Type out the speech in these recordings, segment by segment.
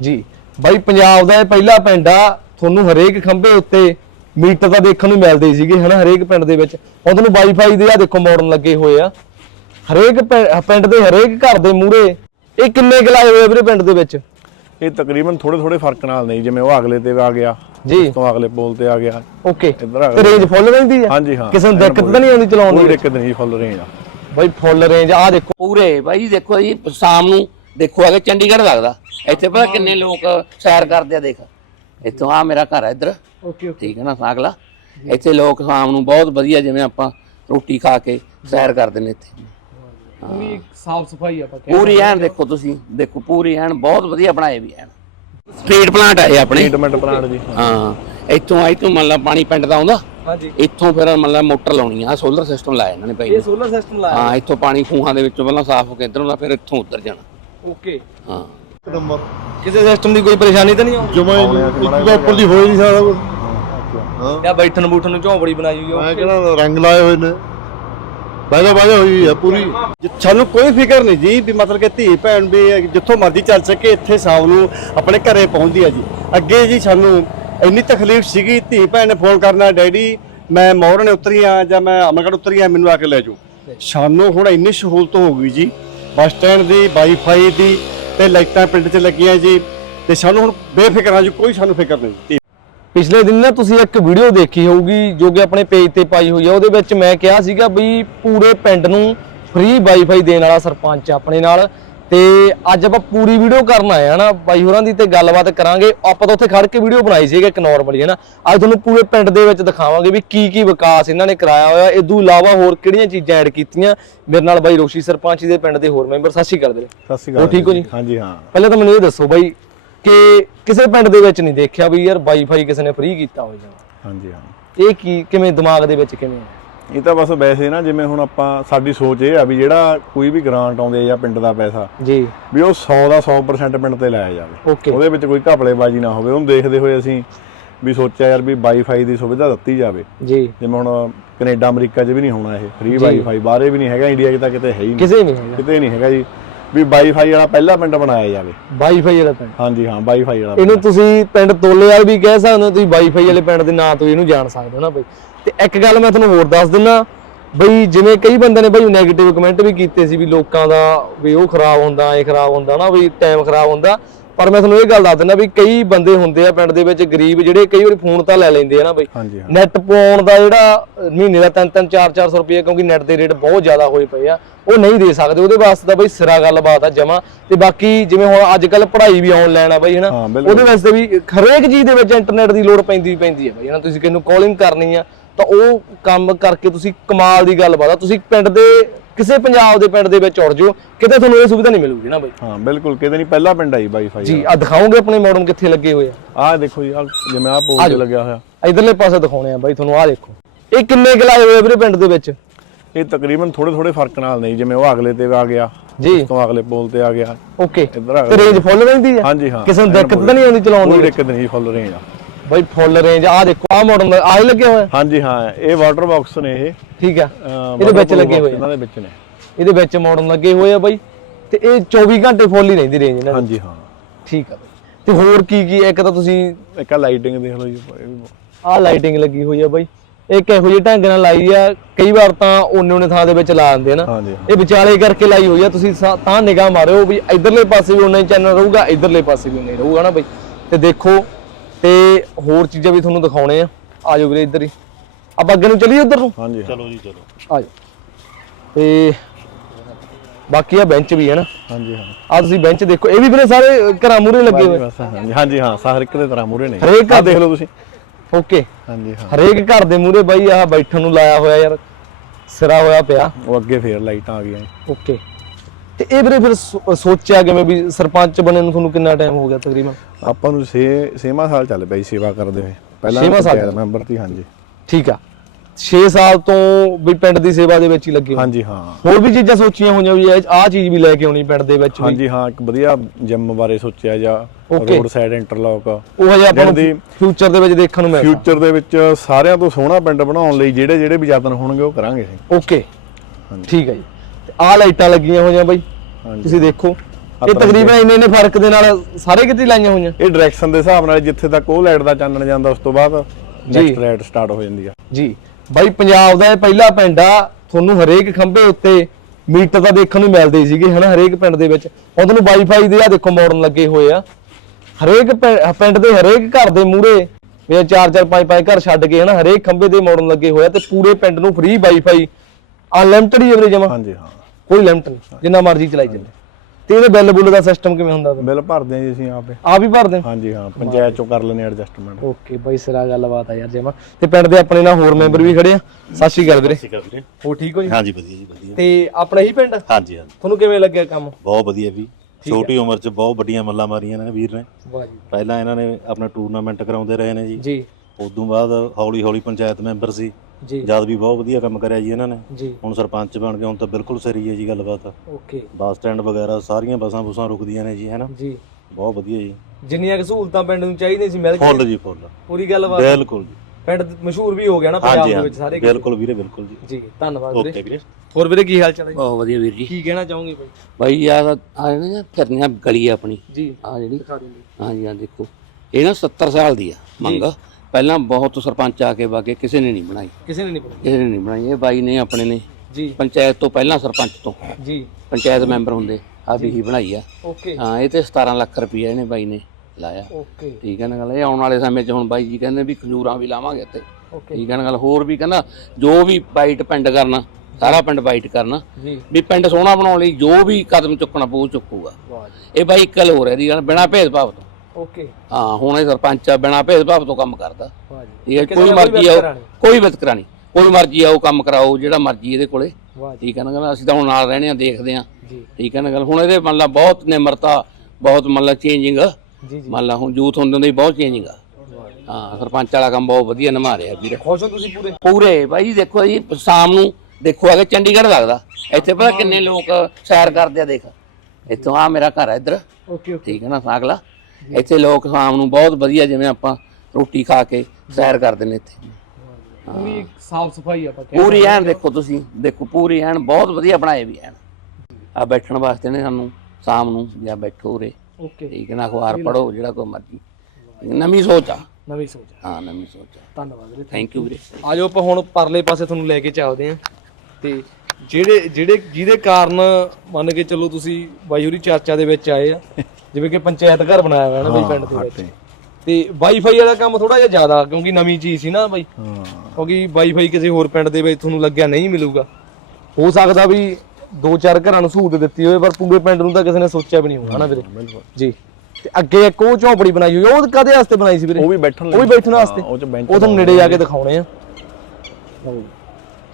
ਜੀ। ਬਾਈ ਪੰਜਾਬ ਦਾ ਇਹ ਪਹਿਲਾ ਪਿੰਡ ਆ। ਤੁਹਾਨੂੰ ਹਰੇਕ ਖੰਭੇ ਉੱਤੇ ਮੀਟਰ ਤਾਂ ਦੇਖਣ ਨੂੰ ਮਿਲਦੇ ਸੀਗੇ ਹਨਾ ਹਰੇਕ ਪਿੰਡ ਦੇ ਵਿੱਚ। ਹੁਣ ਤੁਹਾਨੂੰ ਵਾਈਫਾਈ ਦੇ ਆ ਦੇਖੋ ਮਾਡਲ ਲੱਗੇ ਹੋਏ ਆ। ਹਰੇਕ ਪਿੰਡ ਦੇ ਹਰੇਕ ਘਰ ਦੇ ਮੂਹਰੇ ਇਹ ਕਿੰਨੇ ਕੁ ਲਾਏ ਹੋਏ ਵੀਰੇ ਪਿੰਡ ਦੇ ਵਿੱਚ? ਇਹ ਤਕਰੀਬਨ ਥੋੜੇ ਥੋੜੇ ਫ਼ਰਕ ਨਾਲ ਨਹੀਂ ਜਿਵੇਂ ਉਹ ਅਗਲੇ ਤੇ ਆ ਗਿਆ ਜੀ। ਉਸ ਤੋਂ ਅਗਲੇ ਪੋਲ ਤੇ ਆ ਗਿਆ। ਓਕੇ। ਇੱਧਰ ਆ ਤੇ ਰੇਂਜ ਫੁੱਲ ਰਹਿੰਦੀ ਆ? ਹਾਂਜੀ ਹਾਂ। ਕਿਸੇ ਨੂੰ ਦਿੱਕਤ ਤਾਂ ਨਹੀਂ ਆਉਂਦੀ ਚਲਾਉਣ ਕੋਈ ਦੀ ਦਿੱਕਤ ਨਹੀਂ ਫੁੱਲ ਰੇਂਜ ਆ। ਬਾਈ ਫੁੱਲ ਰੇਂਜ ਆ ਦੇਖੋ। ਪੂਰੇ ਬਾਈ ਦੇਖੋ ਜੀ ਸ਼ਾਮ ਨੂੰ ਦੇਖੋ ਆ ਕੇ ਚੰਡੀਗੜ੍ਹ ਲੱਗਦਾ ਇੱਥੇ ਪਤਾ ਕਿੰਨੇ ਲੋਕ ਸੈਰ ਕਰਦੇ ਆ ਦੇਖ। ਇੱਥੋਂ ਆ ਮੇਰਾ ਘਰ ਹੈ ਇੱਧਰ। ਓਕੇ ਠੀਕ ਹੈ ਨਾ ਅਗਲਾ। ਇੱਥੇ ਲੋਕ ਸ਼ਾਮ ਨੂੰ ਬਹੁਤ ਵਧੀਆ ਜਿਵੇਂ ਆਪਾਂ ਰੋਟੀ ਖਾ ਕੇ ਸੈਰ ਕਰਦੇ ਨੇ ਇੱਥੇ। ਪੂਰੀ ਸਾਫ਼ ਸਫ਼ਾਈ ਆਪਾਂ ਪੂਰੀ ਐਨ ਦੇਖੋ ਤੁਸੀਂ ਦੇਖੋ ਪੂਰੀ ਐਨ ਬਹੁਤ ਵਧੀਆ ਬਣਾਏ ਵੀ ਐਨ। ਸਟਰੀਟ ਪਲਾਂਟ ਆਏ ਆਪਣੇ। ਟ੍ਰੀਟਮੈਂਟ ਪਲਾਂਟ ਜੀ ਹਾਂ। ਇੱਥੋਂ ਆਈ ਤੋਂ ਮੰਨ ਲਾ ਪਾਣੀ ਪਿੰਡ ਦਾ ਆਉਂਦਾ। ਹਾਂਜੀ। ਇੱਥੋਂ ਫਿਰ ਮੰਨ ਲਾ ਮੋਟਰ ਲਾਉਣੀ ਆ ਸੋਲਰ ਸਿਸਟਮ ਲਾਇਆ ਇਹਨਾਂ ਨੇ ਭਾਈ ਨੇ। ਸੋਲਰ ਸਿਸਟਮ ਲਾਇਆ। ਹਾਂ ਇੱਥੋਂ ਪਾਣੀ ਖੂਹਾਂ ਦੇ ਵਿੱਚੋਂ ਪਹਿਲਾਂ ਸਾਫ਼ ਹੋ ਕੇ ਇੱਧਰੋਂ ਦਾ ਫਿਰ ਇੱਥੋਂ ਉੱਧਰ ਜਾਣਾ। ਓਕੇ। ਹਾਂ। ਕਿਸੇ ਸਿਸਟਮ ਦੀ ਕੋਈ ਪਰੇਸ਼ਾਨੀ ਤਾਂ ਨਹੀਂ ਆਉਂਦੀ? ਜਮਾ ਇੱਕ ਉੱਪਰ ਦੀ ਹੋਈ ਨਹੀਂ ਸਾਰਾ ਕੁਝ ਹਾਂ ਜਾਂ ਬੈਠਣ ਬੂਠਣ ਨੂੰ ਝੌਂਪੜੀ ਬਣਾਈ ਹੋਈ ਮੈਂ ਕਿਹੜਾ ਰੰਗ ਲਾਏ ਹੋਏ ਨੇ। ਬਾਜਾ ਬਾਜਾ ਹੋਈ ਹੈ ਪੂਰੀ। ਸਾਨੂੰ ਕੋਈ ਫਿਕਰ ਨਹੀਂ ਜੀ ਵੀ ਮਤਲਬ ਕਿ ਧੀ ਭੈਣ ਵੀ ਜਿੱਥੋਂ ਮਰਜ਼ੀ ਚੱਲ ਸਕੇ ਇੱਥੇ ਸ਼ਾਮ ਨੂੰ ਆਪਣੇ ਘਰੇ ਪਹੁੰਚਦੀ ਆ ਜੀ। ਅੱਗੇ ਜੀ ਸਾਨੂੰ ਇੰਨੀ ਤਕਲੀਫ ਸੀਗੀ ਧੀ ਭੈਣ ਨੇ ਫੋਨ ਕਰਨਾ ਡੈਡੀ ਮੈਂ ਮੌਰਨ ਉਤਰੀ ਆ ਜਾਂ ਮੈਂ ਅਮਰਗੜ ਉਤਰੀ ਆ ਮੈਨੂੰ ਆ ਕੇ ਲੈ ਜਾਓ। ਸਾਨੂੰ ਹੁਣ ਇੰਨੀ ਸਹੂਲਤ ਹੋ ਗਈ ਜੀ ਬੱਸ ਸਟੈਂਡ ਦੀ, ਵਾਈਫਾਈ ਦੀ ਤੇ ਲਾਈਟਾਂ ਪਿੰਡ 'ਚ ਲੱਗੀਆਂ ਜੀ ਤੇ ਸਾਨੂੰ ਹੁਣ ਬੇਫਿਕਰ ਜੀ, ਕੋਈ ਸਾਨੂੰ ਫਿਕਰ ਨਹੀਂ। ਪਿਛਲੇ ਦਿਨ ਨਾ ਤੁਸੀਂ ਇੱਕ ਵੀਡੀਓ ਦੇਖੀ ਹੋਊਗੀ, ਜੋ ਕਿ ਆਪਣੇ ਪੇਜ ਤੇ ਪਾਈ ਹੋਈ ਆ, ਉਹਦੇ ਵਿੱਚ ਮੈਂ ਕਿਹਾ ਸੀਗਾ ਵੀ ਪੂਰੇ ਪਿੰਡ ਨੂੰ ਫ੍ਰੀ ਵਾਈਫਾਈ ਦੇਣ ਵਾਲਾ ਸਰਪੰਚ ਆਪਣੇ ਨਾਲ। ਤੇ ਅੱਜ ਆਪਾਂ ਪੂਰੀ ਵੀਡੀਓ ਕਰਨ ਆਏ ਆ ਨਾ ਬਾਈ ਹੋਰਾਂ ਦੀ ਤੇ ਗੱਲਬਾਤ ਕਰਾਂਗੇ। ਆਪਾਂ ਤਾਂ ਉੱਥੇ ਖੜ ਕੇ ਵੀਡੀਓ ਬਣਾਈ ਸੀਗੀ ਇੱਕ ਨਾਰਮਲੀ ਹੈ ਨਾ? ਅੱਜ ਤੁਹਾਨੂੰ ਪੂਰੇ ਪਿੰਡ ਦੇ ਵਿੱਚ ਦਿਖਾਵਾਂਗੇ ਵੀ ਕੀ ਕੀ ਵਿਕਾਸ ਇਹਨਾਂ ਨੇ ਕਰਾਇਆ ਹੋਇਆ। ਇਦੋਂ ਇਲਾਵਾ ਹੋਰ ਕਿਹੜੀਆਂ ਚੀਜ਼ਾਂ ਐਡ ਕੀਤੀਆਂ? ਮੇਰੇ ਨਾਲ ਬਾਈ ਰੋਸ਼ੀ ਸਰਪੰਚ ਦੇ ਪਿੰਡ ਦੇ ਹੋਰ ਮੈਂਬਰ ਸਤਿ ਸ਼੍ਰੀ ਅਕਾਲ ਵੀਰੇ। ਸਤਿ ਸ਼੍ਰੀ ਅਕਾਲ ਠੀਕ ਹੋ ਜੀ? ਹਾਂਜੀ ਹਾਂ। ਪਹਿਲਾਂ ਤਾਂ ਮੈਨੂੰ ਇਹ ਦੱਸੋ ਬਾਈ ਕਿ ਕਿਸੇ ਪਿੰਡ ਦੇ ਵਿੱਚ ਨਹੀਂ ਦੇਖਿਆ ਵੀ ਯਾਰ ਵਾਈਫਾਈ ਕਿਸੇ ਨੇ ਫ੍ਰੀ ਕੀਤਾ ਹੋਵੇ ਜਾਂ ਹਾਂਜੀ ਹਾਂ। ਇਹ ਕੀ ਕਿਵੇਂ ਦਿਮਾਗ ਦੇ ਵਿੱਚ ਕਿਵੇਂ? ਇਹ ਤਾਂ ਬਸ ਵੈਸੇ ਨਾ ਜਿਵੇਂ ਹੁਣ ਆਪਾਂ ਸਾਡੀ ਸੋਚ ਇਹ ਆ ਵੀ ਜਿਹੜਾ ਕੋਈ ਵੀ ਗ੍ਰਾਂਟ ਆਉਂਦੇ ਆ ਜਾਂ ਪਿੰਡ ਦਾ ਪੈਸਾ ਜੀ। ਵੀ ਉਹ 100 ਦਾ 100% ਪਿੰਡ ਤੇ ਲਾਇਆ ਜਾਵੇ। ਉਹਦੇ ਵਿੱਚ ਕੋਈ ਘਪਲੇਬਾਜ਼ੀ ਨਾ ਹੋਵੇ। ਉਹਨੂੰ ਦੇਖਦੇ ਹੋਏ ਅਸੀਂ ਵੀ ਸੋਚਿਆ ਯਾਰ ਵੀ ਵਾਈਫਾਈ ਦੀ ਸੁਵਿਧਾ ਦਿੱਤੀ ਜਾਵੇ। ਜੀ। ਜਿਵੇਂ ਹੁਣ ਕੈਨੇਡਾ ਅਮਰੀਕਾ 'ਚ ਵੀ ਨਹੀਂ ਹੋਣਾ ਇਹ। ਫ੍ਰੀ ਵਾਈਫਾਈ ਬਾਹਰੇ ਵੀ ਨਹੀਂ ਹੈਗਾ ਇੰਡੀਆ 'ਚ ਤਾਂ ਕਿਤੇ ਹੈ ਹੀ ਨਹੀਂ। ਕਿਸੇ ਨਹੀਂ ਹੈਗਾ। ਕਿਤੇ ਨਹੀਂ ਹੈਗਾ ਜੀ। ਵੀ ਵਾਈਫਾਈ ਵਾਲਾ ਪਹਿਲਾ ਪਿੰਡ ਬਣਾਇਆ ਜਾਵੇ। ਵਾਈਫਾਈ ਵਾਲਾ ਪਿੰਡ। ਹਾਂਜੀ ਹਾਂ ਵਾਈਫਾਈ ਵਾਲਾ ਇਹਨੂੰ ਤੁਸੀਂ ਪਿੰਡ ਤੋਲੇਵਾਲ ਵੀ ਕਹਿ ਸਕਦੇ ਹੋ ਤੁਸੀਂ ਵਾਈਫਾਈ ਵਾਲੇ ਪਿੰਡ ਦੇ ਨਾਂ ਤੋਂ ਇਹਨੂੰ ਜਾਣ ਸਕਦੇ ਹੋ ਨਾ ਬਈ। ਤੇ ਇੱਕ ਗੱਲ ਮੈਂ ਤੁਹਾਨੂੰ ਹੋਰ ਦੱਸ ਦਿੰਨਾ ਬਈ ਜਿਵੇਂ ਕਈ ਬੰਦੇ ਨੇ ਬਈ 네ਗੇਟਿਵ ਕਮੈਂਟ ਵੀ ਕੀਤੇ ਸੀ ਵੀ ਲੋਕਾਂ ਦਾ ਵੀ ਉਹ ਖਰਾਬ ਹੁੰਦਾ ਇਹ ਖਰਾਬ ਹੁੰਦਾ ਨਾ ਵੀ ਟਾਈਮ ਖਰਾਬ ਹੁੰਦਾ। ਪਰ ਮੈਂ ਤੁਹਾਨੂੰ ਇਹ ਗੱਲ ਦੱਸ ਦਿੰਦਾ ਵੀ ਕਈ ਬੰਦੇ ਹੁੰਦੇ ਆ ਪਿੰਡ ਦੇ ਵਿੱਚ ਗਰੀਬ ਜਿਹੜੇ ਕਈ ਵਾਰੀ ਫੋਨ ਤਾਂ ਲੈ ਲੈਂਦੇ ਆ ਨਾ ਬਈ। ਨੈਟ ਪਾਉਣ ਦਾ ਜਿਹੜਾ ਮਹੀਨੇ ਦਾ 3-3 4-400 ਰੁਪਏ ਕਿਉਂਕਿ ਨੈਟ ਦੇ ਰੇਟ ਬਹੁਤ ਜ਼ਿਆਦਾ ਹੋਏ ਪਏ ਆ ਉਹ ਨਹੀਂ ਦੇ ਸਕਦੇ। ਉਹਦੇ ਵਾਸਤੇ ਤਾਂ ਬਈ ਸਿਰਾ ਗੱਲਬਾਤ ਆ ਜਮਾ। ਤੇ ਬਾਕੀ ਜਿਵੇਂ ਹੁਣ ਅੱਜ ਕੱਲ ਪੜ੍ਹਾਈ ਵੀ ਆਨਲਾਈਨ ਆ ਬਈ ਹਨਾ। ਉਹਦੇ ਵਾਸਤੇ ਵੀ ਹਰੇਕ ਚੀਜ਼ ਦੇ ਵਿੱਚ ਇੰਟਰਨੈਟ ਦੀ ਲੋੜ ਪੈਂਦੀ ਪੈਂਦੀ ਹੈ ਬਈ ਹਨਾ। ਤੁਸੀਂ ਕਿਹਨੂੰ ਕਾਲਿੰਗ ਕਰਨੀ ਆ ਤਾਂ ਉਹ ਕੰਮ ਕਰਕੇ ਤੁਸੀਂ ਕਮਾਲ ਦੀ ਗੱਲਬਾਤ ਆ। ਤੁਸੀਂ ਪਿੰਡ ਦੇ ਕਿਸੇ ਪੰਜਾਬ ਦੇ ਪਿੰਡ ਦੇ ਵਿੱਚ ਉੜ ਜਾਓ ਕਿਤੇ ਤੁਹਾਨੂੰ ਇਹ ਸੁਵਿਧਾ ਨਹੀਂ ਮਿਲੂਗੀ ਨਾ ਬਈ। ਹਾਂ ਬਿਲਕੁਲ ਕਿਤੇ ਨਹੀਂ ਪਹਿਲਾ ਪਿੰਡ ਆਈ ਵਾਈਫਾਈ ਜੀ ਆ ਦਿਖਾਓਗੇ ਆਪਣੇ ਮੋਡਮ ਕਿੱਥੇ ਲੱਗੇ ਹੋਏ ਆ? ਆਹ ਦੇਖੋ ਜੀ ਆਹ ਜਿਵੇਂ ਪੋਲ ਤੇ ਲੱਗਿਆ ਹੋਇਆ। ਇਧਰਲੇ ਪਾਸੇ ਦਿਖਾਉਣੇ ਆ ਬਾਈ ਤੁਹਾਨੂੰ ਆਹ ਦੇਖੋ। ਇਹ ਕਿੰਨੇ ਕੁ ਲਾਏ ਹੋਏ ਆ ਵੀਰੇ ਪਿੰਡ ਦੇ ਵਿੱਚ? ਇਹ ਤਕਰੀਬਨ ਥੋੜੇ ਥੋੜੇ ਫ਼ਰਕ ਨਾਲ ਨਹੀਂ ਜਿਵੇਂ ਉਹ ਅਗਲੇ ਤੇ ਆ ਗਿਆ ਜੀ। ਤੋਂ ਅਗਲੇ ਪੋਲ ਤੇ ਆ ਗਿਆ। ਓਕੇ। ਇੱਧਰ ਆ ਤੇ ਰੇਂਜ ਫੁੱਲ ਰਹਿੰਦੀ ਆ? ਹਾਂਜੀ ਹਾਂ। ਕਿਸੇ ਨੂੰ ਦਿੱਕਤ ਤਾਂ ਨਹੀਂ ਆਉਂਦੀ ਚਲਾਉਣ ਕੋਈ ਦੀ? ਦਿੱਕਤ ਨਹੀਂ ਫੁੱਲ ਰੇਂਜ ਆ। ਬਾਈ ਫੁੱਲ ਰੇਂਜ ਆ ਦੇਖੋ ਆ ਮਾਡਲ ਆਹ ਹੀ ਲੱਗੇ ਹੋਏ ਆ? ਹਾਂਜੀ ਹਾਂ ਇਹ ਵਾਟਰ ਬਾਕਸ ਨੇ ਇਹ। ਠੀਕ ਆ। ਅਹ, ਇਹਦੇ ਵਿੱਚ ਲੱਗੇ box ਹੋਏ ਆ। ਇਹਨਾਂ ਦੇ ਵਿੱਚ ਨੇ। ਇਹਦੇ ਵਿੱਚ ਮਾਡਲ ਲੱਗੇ ਹੋਏ ਆ ਬਾਈ। ਤੇ ਇਹ 24 ਘੰਟੇ ਫੁੱਲ ਹੀ ਰਹਿੰਦੀ ਰੇਂਜ ਇਹਨਾਂ ਦੀ। ਹਾਂਜੀ ਹਾਂ। ਠੀਕ ਆ ਬਾਈ। ਤੇ ਹੋਰ ਕੀ ਕੀ ਇੱਕ ਤਾਂ ਤੁਸੀਂ ਇੱਕ ਆ ਲਾਈਟਿੰਗ ਦੇਖ ਲਓ ਜੀ ਇਹ ਵੀ ਆਹ ਲਾਈਟਿੰਗ ਲੱਗੀ ਹੋਈ ਆ ਬਾਈ। ਇਹ ਕਿਹੋ ਜਿਹੇ ਢੰਗ ਨਾਲ ਲਾਈ ਆ। ਕਈ ਵਾਰ ਤਾਂ ਉਹਨੇ ਉਹਨੇ ਥਾਂ ਦੇ ਵਿੱਚ ਲਾ ਦਿੰਦੇ ਆ ਨਾ। ਹਾਂਜੀ ਇਹ ਵਿਚਾਲੇ ਕਰਕੇ ਲਾਈ ਹੋਈ ਆ। ਤੁਸੀਂ ਸਾ- ਤਾਂ ਨਿਗਾਹ ਮਾਰਿਓ ਵੀ ਇਧਰਲੇ ਪਾਸੇ ਵੀ ਉਹਨਾਂ ਚੈਨਲ ਰਹੂਗਾ ਇਧਰਲੇ ਪਾਸੇ ਵੀ ਉਹਨਾਂ ਰਹੂਗਾ ਨਾ ਬਈ। ਤੇ ਦੇਖੋ ਤੇ ਹੋਰ ਚੀਜ਼ਾਂ ਵੀ ਤੁਹਾਨੂੰ ਦਿਖਾਉਣੇ ਆ। ਆ ਜਾਓ ਵੀਰੇ ਇੱਧਰ ਹੀ। ਆਪਾਂ ਅੱਗੇ ਨੂੰ ਚੱਲੀਏ ਉਧਰ ਨੂੰ? ਹਾਂਜੀ। ਚਲੋ ਜੀ ਚਲੋ। ਆ ਜਾਓ। ਤੇ ਬਾਕੀ ਆ ਬੈਂਚ ਵੀ ਹੈ ਨਾ? ਹਾਂਜੀ ਹਾਂ। ਆ ਤੁਸੀਂ ਬੈਂਚ ਦੇਖੋ। ਇਹ ਵੀ ਵੀਰੇ ਸਾਰੇ ਘਰਾਂ ਮੂਰੇ ਲੱਗੇ ਹੋਏ। ਬਸ ਹਾਂਜੀ ਹਾਂਜੀ ਹਾਂ ਸਾਰ ਇੱਕ ਦੇ ਤਰ੍ਹਾਂ ਮੂਰੇ ਨੇ। ਹਰੇਕ ਆਹ ਦੇਖ ਲਓ ਤੁਸੀਂ। ਓਕੇ। ਹਾਂਜੀ ਹਾਂ। ਹਰੇਕ ਘਰ ਦੇ ਮੂਰੇ ਬਾਈ ਆਹ ਬੈਠਣ ਨੂੰ ਲਾਇਆ ਹੋਇਆ ਯਾਰ। ਸਿਰਾ ਹੋਇਆ ਪਿਆ। ਉਹ ਅੱਗੇ ਫੇਰ ਲਾਈਟਾਂ ਆ ਗਈਆਂ। ਓਕੇ। ਤੇ ਇਹ ਵੀਰੇ ਫਿਰ ਸੋਚਿਆ ਕਿਵੇਂ ਵੀ ਸਰਪੰਚ ਬਣਨ ਨੂੰ ਤੁਹਾਨੂੰ ਕਿੰਨਾ ਟਾਈਮ ਹੋ ਗਿਆ ਤਕਰੀਬਨ? ਆਪਾਂ ਨੂੰ ਛੇ ਛੇਵਾਂ ਸਾਲ ਚੱਲ ਪਿਆ ਜੀ ਸੇਵਾ ਕਰਦੇ ਹੋਏ। ਪਹਿਲਾਂ ਛੇਵਾਂ ਸਾਲ? ਪੰਚਾਇਤ ਮੈਂਬਰ ਸੀ ਹਾਂਜੀ। ਠੀਕ ਆ। 6 ਸਾਲ ਤੋਂ ਵੀ ਪਿੰਡ ਦੀ ਸੇਵਾ ਦੇ ਵਿੱਚ ਹੀ ਲੱਗੇ ਹੋ ਹਾਂਜੀ ਹਾਂ। ਹੋਰ ਵੀ ਚੀਜ਼ਾਂ ਸੋਚੀਆਂ ਹੋਈਆਂ ਵੀ ਆਹ ਚੀਜ਼ ਵੀ ਲੈ ਕੇ ਆਉਣੀ ਪਿੰਡ ਦੇ ਵਿੱਚ ਵੀ। ਹਾਂਜੀ ਹਾਂ ਇੱਕ ਵਧੀਆ ਜਿਮ ਬਾਰੇ ਸੋਚਿਆ ਜਾਂ Okay. ਰੋਡ ਸਾਈਡ ਇੰਟਰਲੌਕ ਉਹ ਹਜੇ ਆਪਾਂ ਨੂੰ ਜਿਹੜੀ ਫਿਊਚਰ ਦੇ ਵਿੱਚ ਦੇਖਣ ਨੂੰ ਮਿਲਦਾ। ਫਿਊਚਰ ਦੇ ਵਿੱਚ ਸਾਰਿਆਂ ਤੋਂ ਸੋਹਣਾ ਪਿੰਡ ਬਣਾਉਣ ਲਈ ਜਿਹੜੇ ਜਿਹੜੇ ਵੀ ਯਤਨ ਹੋਣਗੇ ਉਹ ਕਰਾਂਗੇ ਅਸੀਂ। ਓਕੇ ਠੀਕ ਹੈ ਜੀ। ਆਹ ਲਾਈਟਾਂ ਲੱਗੀਆਂ ਹੋਈਆਂ ਬਾਈ। ਤੁਸੀਂ ਦੇਖੋ। ਇਹ ਤਕਰੀਬਨ ਇੰਨੇ ਇੰਨੇ ਫ਼ਰਕ ਦੇ ਨਾਲ ਸਾਰੇ ਕਿਤੇ ਲਾਈਆਂ ਹੋਈਆਂ। ਇਹ ਡਾਇਰੈਕਸ਼ਨ ਦੇ ਹਿਸਾਬ ਨਾਲ ਜਿੱਥੇ ਤੱਕ ਉਹ ਲਾਈਟ ਦਾ ਚਾਨਣ ਜਾਂਦਾ ਉਸ ਤੋਂ ਬਾਅਦ। ਨੈਕਸਟ ਲਾਈਟ ਸਟਾਰਟ ਹੋ ਜਾਂਦੀ ਆ। ਜੀ। ਬਾਈ ਪੰਜਾਬ ਦਾ ਇਹ ਪਹਿਲਾ ਪਿੰਡ ਆ। ਤੁਹਾਨੂੰ ਹਰੇਕ ਖੰਭੇ ਉੱਤੇ ਮੀਟਰ ਤਾਂ ਦੇਖਣ ਨੂੰ ਮਿਲਦੇ ਸੀਗੇ ਹਨਾ ਹਰੇਕ ਪਿੰਡ ਦੇ ਵਿੱਚ। ਹੁਣ ਤੁਹਾਨੂੰ ਵਾਈਫਾਈ ਦੇ ਆ ਦੇਖੋ ਮਾਡਲ ਲੱਗੇ ਹੋਏ ਆ। ਹਰੇਕ ਪਿੰਡ ਦੇ ਹਰੇਕ ਘਰ ਦੇ ਮੂਹਰੇ ਵੀ ਚਾਰ ਚਾਰ ਪੰਜ ਪੰਜ ਘਰ ਛੱਡ ਕੇ ਹਨਾ ਹਰੇਕ ਖੰਭੇ ਦੇ ਮਾਡਲ ਲੱਗੇ ਹੋਏ ਆ ਤੇ ਪੂਰੇ ਪਿੰਡ ਨੂੰ ਫ੍ਰੀ ਵਾਈਫਾਈ ਅਨਲਿਮਟਿਡ ਐਵਰੇਜ ਜਮਾ। ਹਾਂਜੀ ਹਾਂ। ਕੋਈ ਲਿਮਟ ਨਹੀਂ ਜਿੰਨਾ ਮਰਜ਼ੀ ਚਲਾਈ ਚੱਲੇ। ਤੇ ਇਹਦੇ ਬਿੱਲ ਬੁੱਲ ਦਾ ਸਿਸਟਮ ਕਿਵੇਂ ਹੁੰਦਾ ਬਿੱਲ ਭਰਦੇ ਆ ਜੀ ਅਸੀਂ ਆਪੇ। ਆਪ ਹੀ ਭਰਦੇ? ਹਾਂਜੀ ਹਾਂ ਪੰਚਾਇਤ ਚੋਂ ਕਰ ਲੈਣੇ ਐਡਜਸਟਮੈਂਟ ਓਕੇ ਬਾਈ ਸਿਰਾ ਗੱਲਬਾਤ ਆ ਯਾਰ ਜਮਾ। ਤੇ ਪਿੰਡ ਦੇ ਆਪਣੇ ਨਾਲ ਹੋਰ ਮੈਂਬਰ ਵੀ ਖੜੇ ਆ। ਸਤਿ ਸ਼੍ਰੀ ਅਕਾਲ ਵੀਰੇ। ਵੀਰੇ। ਹੋ ਠੀਕ ਹੋ ਜੀ? ਹਾਂਜੀ ਵਧੀਆ ਜੀ ਵਧੀਆ। ਤੇ ਆਪਣਾ ਹੀ ਪਿੰਡ? ਹਾਂਜੀ ਹਾਂਜੀ। ਤੁਹਾਨੂੰ ਕਿਵੇਂ ਲੱਗਿਆ ਕੰਮ? ਬਹੁਤ ਵਧੀਆ ਵੀ। ਛੋਟੀ ਉਮਰ 'ਚ ਬਹੁਤ ਵੱਡੀਆਂ ਮੱਲਾਂ ਮਾਰੀਆਂ ਨੇ ਵੀਰ ਨੇ। ਵਾਹ ਜੀ। ਪਹਿਲਾਂ ਇਹਨਾਂ ਨੇ ਆਪਣਾ ਟੂਰਨਾਮੈਂਟ ਕਰਾਉਂਦੇ ਰਹੇ ਨੇ ਜੀ। ਜੀ। ਉਦੋਂ ਬਾਅਦ ਹੌਲੀ ਹੌਲੀ ਪੰਚਾਇਤ ਮੈਂਬਰ ਸੀ। ਜੀ। ਜਦ ਵੀ ਬਹੁਤ ਵਧੀਆ ਕੰਮ ਕਰਿਆ ਜੀ ਇਹਨਾਂ ਨੇ। ਜੀ। ਹੁਣ ਸਰਪੰਚ ਬਣ ਗਏ ਹੁਣ ਤਾਂ ਬਿਲਕੁਲ ਸਰੀ ਹੈ ਜੀ ਗੱਲਬਾਤ। ਓਕੇ। ਬੱਸ ਸਟੈਂਡ ਵਗੈਰਾ ਸਾਰੀਆਂ ਬੱਸਾਂ ਬੁਸਾਂ ਰੁਕਦੀਆਂ ਨੇ ਜੀ ਹੈਨਾ ਜੀ। ਬਹੁਤ ਵਧੀਆ ਜੀ। ਜਿੰਨੀਆਂ ਕੁ ਸਹੂਲਤਾਂ ਪਿੰਡ ਨੂੰ ਚਾਹੀਦੀਆਂ ਸੀ ਮਿਲ ਫੁੱਲ ਗਈਆਂ ਜੀ ਫੁੱਲ। ਪੂਰੀ ਗੱਲਬਾਤ? ਬਿਲਕੁਲ ਜੀ। ਪਿੰਡ ਮਸ਼ਹੂਰ ਵੀ ਹੋ ਗਿਆ ਨਾ ਪੰਜਾਬ ਦੇ ਵਿੱਚ ਸਾਰੇ ਹਾਂ। ਬਿਲਕੁਲ ਵੀਰੇ ਬਿਲਕੁਲ ਜੀ। ਜੀ ਧੰਨਵਾਦ ਓਕੇ ਵੀਰੇ। ਵੀਰੇ। ਹੋਰ ਵੀਰੇ ਕੀ ਹਾਲ ਚਾਲ ਹੈ ਜੀ? ਬਹੁਤ ਵਧੀਆ ਵੀਰ ਜੀ। ਕੀ ਕਹਿਣਾ ਚਾਹੋਗੇ ਬਾਈ? ਬਾਈ ਯਾਰ ਆ ਨਾ ਕਰਨੀਆਂ ਗਲੀ ਆ ਆਪਣੀ। ਜੀ। ਆ ਜਿਹੜੀ। ਦਿਖਾ ਦਿੰਦੇ ਹਾਂਜੀ ਆ ਦੇਖੋ। ਇਹ ਨਾ 70 ਸਾਲ ਦੀ ਆ ਮੰਗ। ਪਹਿਲਾਂ ਬਹੁਤ ਸਰਪੰਚ ਆ ਕੇ ਬਾਗੇ ਕਿਸੇ ਨੇ ਨਹੀਂ ਬਣਾਈ। ਕਿਸੇ ਨੇ ਨਹੀਂ ਪੜਿਆ ਕਿਸੇ ਨੇ ਨਹੀਂ ਬਣਾਈ ਇਹ ਬਾਈ ਨੇ ਆਪਣੇ ਨੇ। ਜੀ। ਪੰਚਾਇਤ ਤੋਂ ਪਹਿਲਾਂ ਸਰਪੰਚ ਤੋਂ। ਜੀ। ਪੰਚਾਇਤ ਮੈਂਬਰ ਹੁੰਦੇ ਆ ਵੀ ਹੀ ਬਣਾਈ ਆ। ਓਕੇ। ਹਾਂ ਇਹ ਤੇ 17 ਲੱਖ ਰੁਪਈਆ ਇਹਨੇ ਬਾਈ ਨੇ ਲਾਇਆ। ਓਕੇ। ਠੀਕ ਹੈ ਨਾ ਗੱਲ ਇਹ ਆਉਣ ਵਾਲੇ ਸਮੇਂ 'ਚ ਹੁਣ ਬਾਈ ਜੀ ਕਹਿੰਦੇ ਵੀ ਖਜੂਰਾਂ ਵੀ ਲਾਵਾਂਗੇ ਇੱਥੇ। ਓਕੇ। ਠੀਕ ਹੈ ਨਾ ਗੱਲ ਹੋਰ ਵੀ ਕਹਿੰਦਾ ਜੋ ਵੀ ਬਾਈਟ ਪਿੰਡ ਕਰਨਾ ਸਾਰਾ ਪਿੰਡ ਬਾਈਟ ਕਰਨਾ। ਵੀ ਪਿੰਡ ਸੋਹਣਾ ਬਣਾਉਣ ਲਈ ਜੋ ਵੀ ਕਦਮ ਚੁੱਕਣਾ ਪਊ ਚੁੱਕੂਗਾ। ਇਹ ਬਾਈ ਇਕੱਲ ਹੋ ਰਿਹਾ ਦੀ ਗੱਲ ਬਿਨਾਂ ਭੇਦਭਾਵ ਤੋਂ। ਓਕੇ। ਹਾਂ ਹੁਣ ਇਹ ਸਰਪੰਚ ਆ ਬਿਨਾਂ ਭੇਦਭਾਵ ਤੋਂ ਕੰਮ ਕਰਦਾ। ਵਾਹ ਜੀ। ਠੀਕ ਹੈ ਕਿਸੇ ਕੋਈ ਮਰਜ਼ੀ ਆਓ। ਕੋਈ ਵਿਤਕਰਾ ਨਹੀਂ ਕੋਈ ਮਰਜ਼ੀ ਆਓ ਕੰਮ ਕਰਾਓ ਜਿਹੜਾ ਮਰਜ਼ੀ ਇਹਦੇ ਕੋਲੇ। ਵਾਹ ਜੀ। ਠੀਕ ਹੈ ਨਾ ਗੱਲ? ਅਸੀਂ ਤਾਂ ਹੁਣ ਨਾਲ ਰਹਿਣੇ ਆ ਦੇਖਦੇ ਆ ਠੀਕ ਹੈ ਨਾ ਗੱਲ? ਹੁਣ ਇਹਦੇ ਮੰਨ ਲਾ ਬਹੁਤ ਨਿਮਰਤਾ ਬਹੁਤ ਮੰਨ ਲਾ ਚੇਂਜਿੰਗ ਜੀ ਜੀ। ਮੰਨ ਲਾ ਹੁਣ ਯੂਥ ਹੁੰਦੇ ਹੁੰਦੇ ਬਹੁਤ ਚੇਂਜਿੰਗ ਆ। ਹਾਂ ਸਰਪੰਚ ਵਾਲਾ ਕੰਮ ਬਹੁਤ ਵਧੀਆ ਨਿਭਾ ਰਿਹਾ ਵੀਰੇ। ਖੁਸ਼ ਹੋ ਤੁਸੀਂ ਪੂਰੇ? ਪੂਰੇ ਜੀ ਦੇਖੋ ਜੀ ਸ਼ਾਮ ਨੂੰ ਦੇਖੋ ਆਗੇ ਚੰਡੀਗੜ੍ਹ ਲੱਗਦਾ। ਇੱਥੇ ਪਤਾ ਕਿੰਨੇ ਲੋਕ ਸੈਰ ਕਰਦੇ ਆ ਦੇਖ। ਇੱਥੋਂ ਆ ਮੇਰਾ ਘਰ ਹੈ ਇੱਧਰ। Okay okay. ਠੀਕ ਹੈ ਨਾ ਸਾਗਲਾ ਇੱਥੇ ਲੋਕ ਸ਼ਾਮ ਨੂੰ ਬਹੁਤ ਵਧੀਆ ਜਿਵੇਂ ਆਪਾਂ ਰੋਟੀ ਖਾ ਕੇ ਸੈਰ ਕਰਦੇ ਨੇ ਇੱਥੇ। ਪੂਰੀ ਸਾਫ਼ ਸਫ਼ਾਈ ਆਪਾਂ ਕਹਿ ਪੂਰੀ ਐਨ ਦੇਖੋ ਤੁਸੀਂ ਦੇਖੋ ਪੂਰੀ ਐਨ ਬਹੁਤ ਵਧੀਆ ਬਣਾਏ ਵੀ ਐਨ। ਆ ਬੈਠਣ ਵਾਸਤੇ ਨੇ ਸਾਨੂੰ ਸ਼ਾਮ ਨੂੰ ਜਾਂ ਬੈਠੋ ਉਰੇ। ਓਕੇ। ਠੀਕ ਹੈ ਨਾ ਅਖਬਾਰ ਪੜੋ ਜਿਹੜਾ ਕੋਈ ਮਰਜ਼ੀ। ਨਵੀਂ ਸੋਚ ਆ। ਨਵੀਂ ਸੋਚ ਹਾਂ ਨਵੀਂ ਸੋਚ ਆ। ਧੰਨਵਾਦ ਵੀਰੇ ਥੈਂਕ ਯੂ ਵੀਰੇ। ਆਜੋ ਆਪਾਂ ਹੁਣ ਪਰਲੇ ਪਾਸੇ ਤੁਹਾਨੂੰ ਲੈ ਕੇ ਚੱਲਦੇ ਆਂ ਤੇ ਜਿਹੜੇ ਜਿਹੜੇ ਜਿਹਦੇ ਕਾਰਨ ਮੰਨ ਕੇ ਚੱਲੋ ਤੁਸੀਂ ਬਾਈ ਹੋਰੀ ਚਰਚਾ ਦੇ ਵਿੱਚ ਆਏ ਆ ਜਿਵੇਂ ਕਿ ਪੰਚਾਇਤ ਘਰ ਬਣਾਇਆ ਹੋਇਆ ਨਾ ਬਈ ਪਿੰਡ ਦੇ ਵਿੱਚ। ਤੇ। ਵਾਈਫਾਈ ਵਾਲਾ ਕੰਮ ਥੋੜਾ ਜਿਹਾ ਜ਼ਿਆਦਾ ਕਿਉਂਕਿ ਨਵੀਂ ਚੀਜ਼ ਸੀ ਨਾ ਬਾਈ। ਹਾਂ। ਕਿਉਂਕਿ ਵਾਈਫਾਈ ਕਿਸੇ ਹੋਰ ਪਿੰਡ ਦੇ ਵਿੱਚ ਤੁਹਾਨੂੰ ਲੱਗਿਆ ਨਹੀਂ ਮਿਲੂਗਾ। ਹੋ ਸਕਦਾ ਵੀ ਦੋ ਚਾਰ ਘਰਾਂ ਨੂੰ ਸਹੂਲਤ ਦਿੱਤੀ ਹੋਵੇ ਪਰ ਪੂਰੇ ਪਿੰਡ ਨੂੰ ਤਾਂ ਕਿਸੇ ਨੇ ਸੋਚਿਆ ਵੀ ਨਹੀਂ ਹੋਣਾ ਨਾ ਵੀਰੇ। ਜੀ। ਤੇ ਅੱਗੇ ਇੱਕ ਉਹ ਝੌਂਪੜੀ ਬਣਾਈ ਹੋਈ ਉਹ ਕਦੇ ਵਾਸਤੇ ਬਣਾਈ ਸੀ ਵੀਰੇ? ਉਹ ਵੀ ਬੈਠਣ ਉਹ ਵੀ ਬੈਠਣ ਵਾਸਤੇ? ਉਹ ਤੁਹਾਨੂੰ ਨੇੜੇ ਜਾ ਕੇ ਦਿਖਾਉਣੇ ਆ।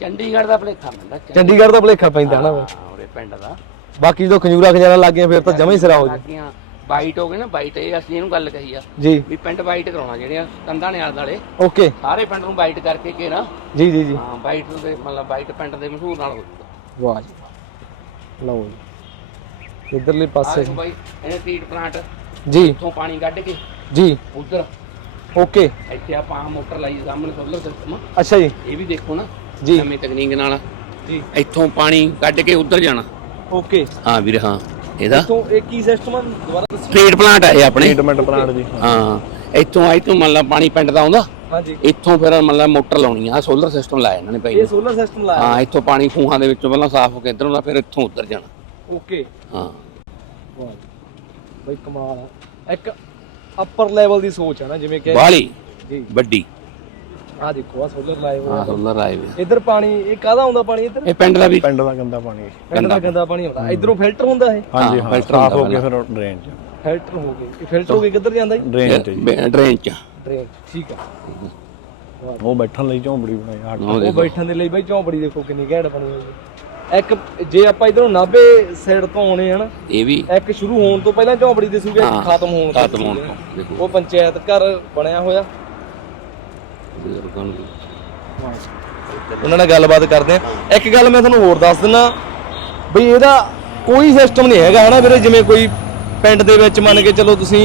ਚੰਡੀਗੜ੍ਹ ਦਾ ਭਲੇਖਾ ਪੈਂਦਾ ਚੰਡੀਗੜ੍ਹ ਦਾ ਭਲੇਖਾ ਪੈਂਦਾ ਨਾ ਉਰੇ ਪਿੰਡ ਦਾ। ਬਾਕੀ ਜਦੋਂ ਖੰਜੂਰਾ ਖਜ਼ਾਨਾ ਲੱਗ ਗਿਆ ਫਿਰ ਤਾਂ ਜਮਾ ਹੀ ਸਿਰਾ ਹੋ ਜਾ ਬਾਈਟ ਹੋ ਗਈ ਨਾ ਬਾਈਟ ਇਹ ਅਸੀਂ ਇਹਨੂੰ ਗੱਲ ਕਹੀ ਆ ਜੀ। ਵੀ ਪਿੰਡ ਬਾਈਟ ਕਰਾਉਣਾ ਜਿਹੜੀਆਂ ਕੰਧਾਂ ਨੇ ਆਲੇ ਦੁਆਲੇ ਓਕੇ। ਸਾਰੇ ਪਿੰਡ ਨੂੰ ਬਾਈਟ ਕਰਕੇ ਕਿ ਨਾ ਜੀ ਜੀ ਜੀ। ਹਾਂ ਬਾਈਟ ਦੇ ਮਤਲਬ ਬਾਈਟ ਪਿੰਡ ਦੇ ਮਸ਼ਹੂਰ ਨਾਲ ਹੋ ਜਾਊਗਾ। ਵਾਹ ਜੀ। ਲਓ ਜੀ। ਇਧਰਲੇ ਪਾਸੇ। ਬਾਈ ਇਹਨੇ ਟ੍ਰੀਟ ਪਲਾਂਟ ਜੀ। ਇੱਥੋਂ ਪਾਣੀ ਕੱਢ ਕੇ ਜੀ। ਉਧਰ। ਓਕੇ। ਇੱਥੇ ਆਪਾਂ ਮੋਟਰ ਲਾਈ ਸਾਹਮਣੇ ਸੋਲਰ ਸਿਸਟਮ ਅੱਛਾ ਜੀ। ਇਹ ਵੀ ਦੇਖੋ ਨਾ ਜੀ। ਨਵੀਂ ਤਕਨੀਕ ਨਾਲ। ਜੀ। ਇੱਥੋਂ ਪਾਣੀ ਕੱਢ ਕੇ ਉਧਰ ਜਾਣਾ। ਓਕੇ। ਹਾਂ ਵੀਰ ਹਾਂ। ਇਹਦਾ? ਤੋਂ ਇਹ ਕੀ ਸਿਸਟਮ ਆ? ਦੁਬਾਰਾ ਦੱਸੋ। ਟ੍ਰੀਟ ਪਲਾਂਟ ਆ ਇਹ ਆਪਣੇ? ਟ੍ਰੀਟਮੈਂਟ ਪਲਾਂਟ ਜੀ। ਹਾਂ ਇੱਥੋਂ ਆਈ ਤੋਂ ਮੰਨ ਲਾ ਪਾਣੀ ਪਿੰਡ ਦਾ ਆਉਂਦਾ? ਹਾਂਜੀ। ਇੱਥੋਂ ਫਿਰ ਮੰਨ ਲਾ ਮੋਟਰ ਲਾਉਣੀ ਆ ਸੋਲਰ ਸਿਸਟਮ ਲਾਇਆ ਇਹਨਾਂ ਨੇ ਭਾਈ ਇਹ ਸੋਲਰ ਸਿਸਟਮ ਲਾਇਆ। ਹਾਂ ਇੱਥੋਂ ਪਾਣੀ ਖੂਹਾਂ ਦੇ ਵਿੱਚੋਂ ਪਹਿਲਾਂ ਸਾਫ਼ ਹੋ ਕੇ ਇੱਧਰ ਆਉਂਦਾ ਫਿਰ ਇੱਥੋਂ ਉੱਧਰ ਜਾਣਾ। ਓਕੇ। ਹਾਂ। ਵਾਹ ਜੀ। ਬਈ ਕਮਾਲ ਆ। ਇੱਕ ਅਪਰ ਲੈਵਲ ਦੀ ਸੋਚ ਹੈ ਨਾ ਜਿਵੇਂ ਕਿ ਬਾਲੀ ਜੀ। ਵੱਡੀ। ਆ ਦੇਖੋ ਆ ਸੋਲਰ ਲਾਏ ਹਾਂ ਹੋਏ ਸੋਲਰ ਆਏ ਵੇ ਇਧਰ ਪਾਣੀ ਇਹ ਕਾਹਦਾ ਆਉਂਦਾ ਪਾਣੀ ਇਧਰ? ਇਹ ਪਿੰਡ ਦਾ ਵੀ। ਪਿੰਡ ਦਾ ਗੰਦਾ ਪਾਣੀ ਪਿੰਡ ਦਾ ਗੰਦਾ ਪਾਣੀ। ਆਉਂਦਾ। ਇਧਰੋਂ ਫਿਲਟਰ ਹੁੰਦਾ ਇਹ? ਹਾਂਜੀ ਹਾਂ, ਹਾਂ filter ਸਾਫ਼ ਹੋ ਹੁੰਦਾ ਕੇ ਫਿਰ ਡਰੇਨ ਚ। ਫਿਲਟਰ ਹੋ ਗਏ ਇਹ ਫਿਲਟਰ ਹੋ ਕੇ ਕਿੱਧਰ ਜਾਂਦਾ ਜੀ? ਡਰੇਨ ਚ ਜੀ। ਡਰੇਨ ਚ। ਡਰੇਨ ਠੀਕ ਆ। ਉਹ ਬੈਠਣ ਲਈ ਝੌਂਪੜੀ ਬਣਾਈ ਉਹ ਬੈਠਣ ਦੇ ਲਈ ਬਈ ਝੌਂਪੜੀ ਦੇਖੋ ਕਿੰਨੀ ਘੈਂਟ ਬਣੀ ਹੋਈ ਹੈ। ਇੱਕ ਜੇ ਆਪਾਂ ਇਧਰੋਂ ਨਾਭੇ ਸਾਈਡ ਤੋਂ ਆਉਣੇ ਹਨ ਇਹ ਵੀ। ਇੱਕ ਸ਼ੁਰੂ ਹੋਣ ਤੋਂ ਪਹਿਲਾਂ ਝੌਂਪੜੀ ਦਿਸੂਗੀ ਖਤਮ ਹੋਣ ਤੋਂ ਖਤਮ ਹੋਣ ਦਿਸੂਗੀ। ਤੋਂ, ਦੇਖੋ। ਉਹ ਪੰਚਾਇਤ ਘਰ ਬਣਿਆ ਹੋਇਆ। ਬਜ਼ੁਰਗਾਂ ਨੂੰ ਉਹਨਾਂ ਨਾਲ ਗੱਲਬਾਤ ਕਰਦੇ ਆ ਇੱਕ ਗੱਲ ਮੈਂ ਤੁਹਾਨੂੰ ਹੋਰ ਦੱਸ ਦਿੰਨਾ ਬਈ ਇਹਦਾ ਕੋਈ ਸਿਸਟਮ ਨਹੀਂ ਹੈਗਾ ਹਨਾ ਵੀਰੇ? ਜਿਵੇਂ ਕੋਈ ਪਿੰਡ ਦੇ ਵਿੱਚ ਮੰਨ ਕੇ ਚਲੋ ਤੁਸੀਂ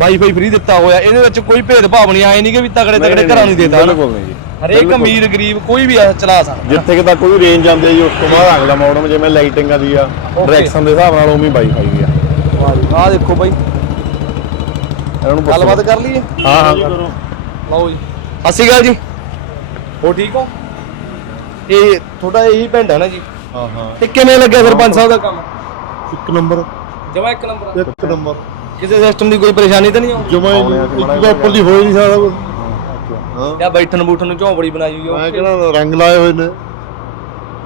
ਵਾਈਫਾਈ ਫ੍ਰੀ ਦਿੱਤਾ ਹੋਇਆ ਇਹਦੇ ਵਿੱਚ ਕੋਈ ਭੇਦਭਾਵ ਨਹੀਂ ਆਏ ਨਹੀਂਗੇ ਵੀ ਤਗੜੇ ਤਗੜੇ ਘਰਾਂ ਨੂੰ ਦੇਤਾ ਹਨਾ। ਬਿਲਕੁਲ ਨਹੀਂ ਜੀ। ਹਰੇਕ ਅਮੀਰ ਗਰੀਬ ਕੋਈ ਵੀ ਚਲਾ ਸਕਦਾ। ਜਿੱਥੇ ਕਿਤਾ ਕੋਈ ਰੇਂਜ ਆਉਂਦੀ ਹੈ ਜੀ ਉਸ ਤੋਂ ਬਾਅਦ ਅਗਲਾ ਮਾਡਲ ਜਿਵੇਂ ਲਾਈਟਿੰਗ ਦੀ ਆ ਡਾਇਰੈਕਸ਼ਨ ਦੇ ਹਿਸਾਬ ਨਾਲ ਉਵੇਂ ਵਾਈਫਾਈ ਦੀ ਆ। ਆਹ ਦੇਖੋ ਬਾਈ। ਇਹਨਾਂ ਨੂੰ ਪੁੱਛੋ। ਗੱਲਬਾਤ ਕਰ ਲਈਏ? ਹਾਂ ਹਾਂ। ਲਓ ਜੀ। ਸਤਿ ਸ਼੍ਰੀ ਅਕਾਲ ਜੀ। ਹੋ ਠੀਕ ਹੋ? ਇਹ ਤੁਹਾਡਾ ਇਹੀ ਪਿੰਡ ਹੈ ਨਾ ਜੀ। ਹਾਂ ਹਾਂ। ਤੇ ਕਿਵੇਂ ਲੱਗਿਆ ਸਰਪੰਚ ਸਾਹਿਬ ਦਾ ਕੰਮ? ਇੱਕ ਨੰਬਰ। ਜਮਾ ਇੱਕ ਨੰਬਰ ਇੱਕ ਨੰਬਰ। ਕਿਸੇ ਸਿਸਟਮ ਦੀ ਕੋਈ ਪਰੇਸ਼ਾਨੀ ਤਾਂ ਨਹੀਂ ਆਉਂਦੀ? ਜਮਾ ਹੀ ਇੱਕ ਦੀ ਹੋਈ ਨਹੀਂ ਸਾਰਾ ਕੁਝ ਹਾਂ। ਜਾਂ ਬੈਠਣ ਬੂਠਣ ਨੂੰ ਝੌਂਪੜੀ ਬਣਾਈ ਹੋਈ ਮੈਂ ਹੈ ਕਿਹੜਾ ਰੰਗ ਲਾਏ ਹੋਏ ਨੇ।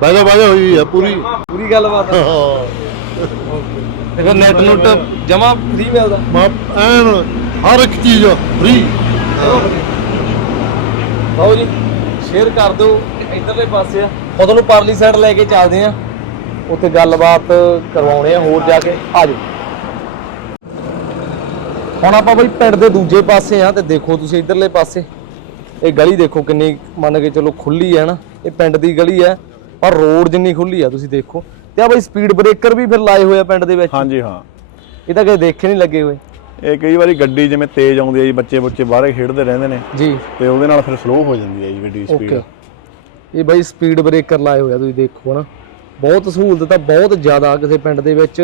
ਬਾਜਾ ਬਾਜਾ ਹੋਈ ਹੈ ਪੂਰੀ। ਪੂਰੀ ਗੱਲਬਾਤ ਹੈ ਹਾਂ। ਤੇ ਫਿਰ ਨੈਟ ਨੁੱਟ ਜਮਾ ਫ੍ਰੀ ਮਿਲਦਾ। ਮੈਂ ਐਨ ਹਰ ਇੱਕ ਚੀਜ਼ ਫ੍ਰੀ ਲਓ ਜੀ ਸ਼ੇਅਰ ਕਰ ਦਿਓ ਇਧਰਲੇ ਪਾਸੇ ਆ। ਉਹ ਤੁਹਾਨੂੰ ਪਰਲੀ ਸਾਈਡ ਲੈ ਕੇ ਚੱਲਦੇ ਆ। ਉੱਥੇ ਗੱਲਬਾਤ ਕਰਵਾਉਣੇ ਆ ਹੋਰ ਜਾ ਕੇ। ਆ ਜਾਓ। ਹੁਣ ਆਪਾਂ ਬਈ ਪਿੰਡ ਦੇ ਦੂਜੇ ਪਾਸੇ ਆ ਤੇ ਦੇਖੋ ਤੁਸੀਂ ਇਧਰਲੇ ਪਾਸੇ। ਇਹ ਗਲੀ ਦੇਖੋ ਕਿੰਨੀ ਮੰਨ ਕੇ ਚਲੋ ਖੁੱਲੀ ਹੈ ਨਾ। ਇਹ ਪਿੰਡ ਦੀ ਗਲੀ ਹੈ ਪਰ ਰੋਡ ਜਿੰਨੀ ਖੁੱਲੀ ਆ ਤੁਸੀਂ ਦੇਖੋ। ਤੇ ਆ ਬਈ ਸਪੀਡ ਬ੍ਰੇਕਰ ਵੀ ਫਿਰ ਲਾਏ ਹੋਏ ਆ ਪਿੰਡ ਦੇ ਵਿੱਚ। ਹਾਂਜੀ ਹਾਂ। ਇਹ ਤਾਂ ਕਦੇ ਦੇਖੇ ਨਹੀਂ ਲੱਗੇ ਹੋਏ। ਇਹ ਕਈ ਵਾਰੀ ਗੱਡੀ ਜਿਵੇਂ ਤੇਜ਼ ਆਉਂਦੀ ਹੈ ਜੀ ਬੱਚੇ ਬੱਚੇ ਬਾਹਰੇ ਖੇਡਦੇ ਰਹਿੰਦੇ ਨੇ। ਜੀ। ਤੇ ਉਹਦੇ ਨਾਲ ਫਿਰ ਸਲੋ ਹੋ ਜਾਂਦੀ ਹੈ ਜੀ ਗੱਡੀ ਦੀ ਸਪੀਡ ਇਹ ਬਾਈ ਸਪੀਡ ਬ੍ਰੇਕਰ ਲਾਏ ਹੋਇਆ ਤੁਸੀਂ ਦੇਖੋ ਨਾ ਬਹੁਤ ਸਹੂਲਤ ਤਾਂ ਬਹੁਤ ਜ਼ਿਆਦਾ ਕਿਸੇ ਪਿੰਡ ਦੇ ਵਿੱਚ।